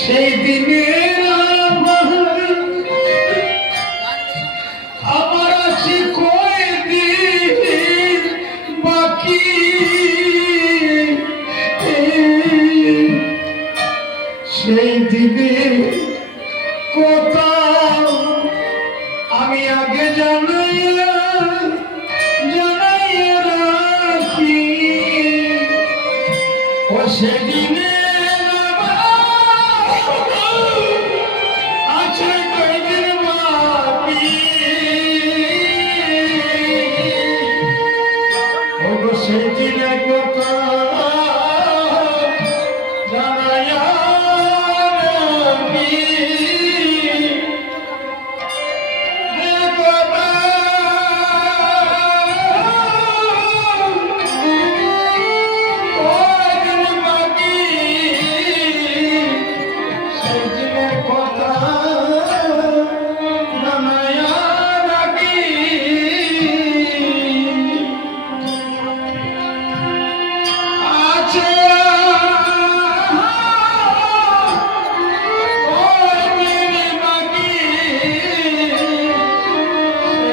সেই দিনের আমার আছে কয়দিন বাকি, সেই দিনের কথা আমি আগে জানাইয়া রাখি। ও সেদিনে আছে কয়দিন বাকি, ও সেদিনে কথা জানাইয়া রাখি।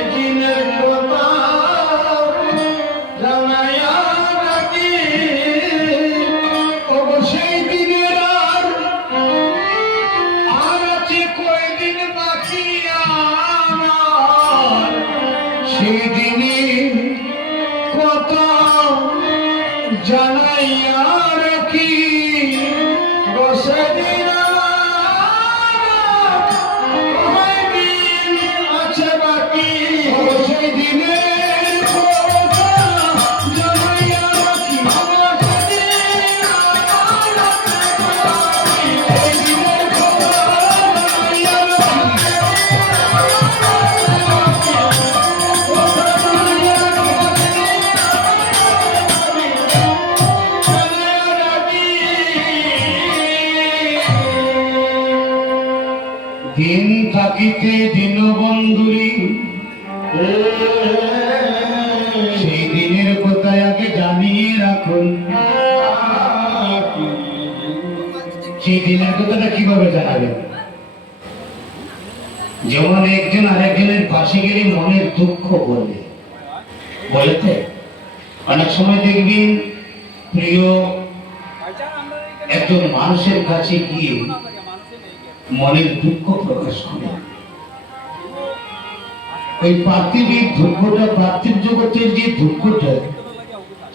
সেদিনে কথা জানাইয়া রাখি। সেদিন আছে বাকি, সেদিনে দিন থাকিতে দীনবন্ধুরি, সেই দিনের কথা আগে জানিয়ে রাখুন। সেই দিনের কথাটা কিভাবে জানাবেন? যেমন একজন আরেকজনের পাশে গেলে মনের দুঃখ বলেতে অনেক সময় দেখবেন প্রিয় একজন মানুষের কাছে গিয়ে মনের দুঃখ প্রকাশ করে। ওই পার্থিবিক দুঃখটা, পার্থিব জগতের যে দুঃখটা,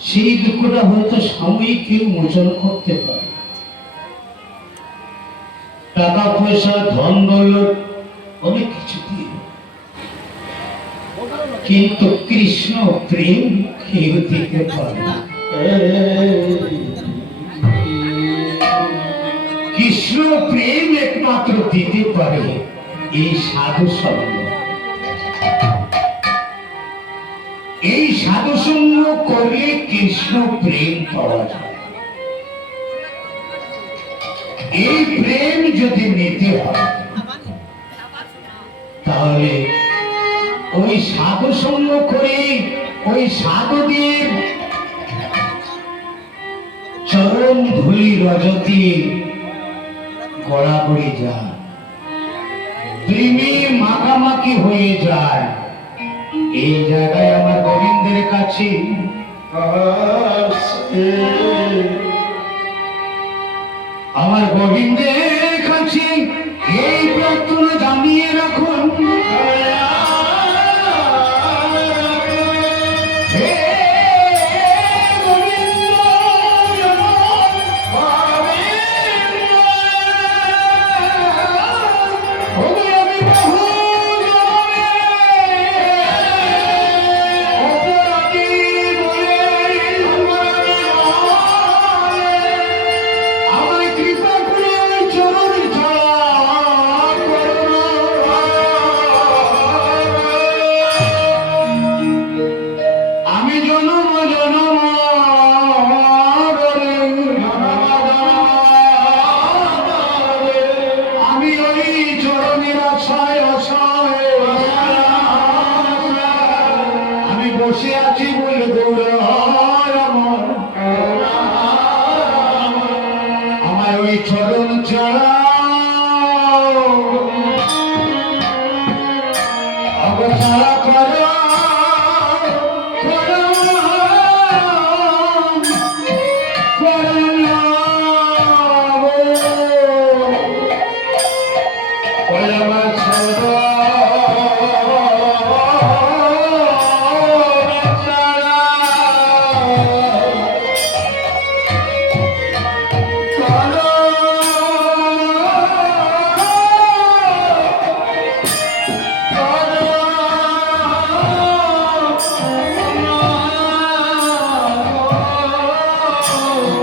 সেই দুঃখটা হয়তো সাময়িক কেউ মোচন করতে পারে, টাকা পয়সা ধন দৌলত অনেক কিছু দিয়ে, কিন্তু কৃষ্ণ প্রেম কেউ দিতে পারে না। কৃষ্ণ প্রেম একমাত্র দিতে পারে এই সাধু সঙ্গ। এই সাধু সঙ্গ করলে কৃষ্ণ প্রেম পাওয়া যায়। এই প্রেম যদি নিতে হয় তাহলে ওই সাধু সঙ্গ করে ওই সাধুদের চরণ ধুলি রজতে গড়াগড়ি যায়, প্রেমে মাখামাখি হয়ে যায়। এই জায়গায় আমার গোবিন্দের কাছে আমার গোবিন্দের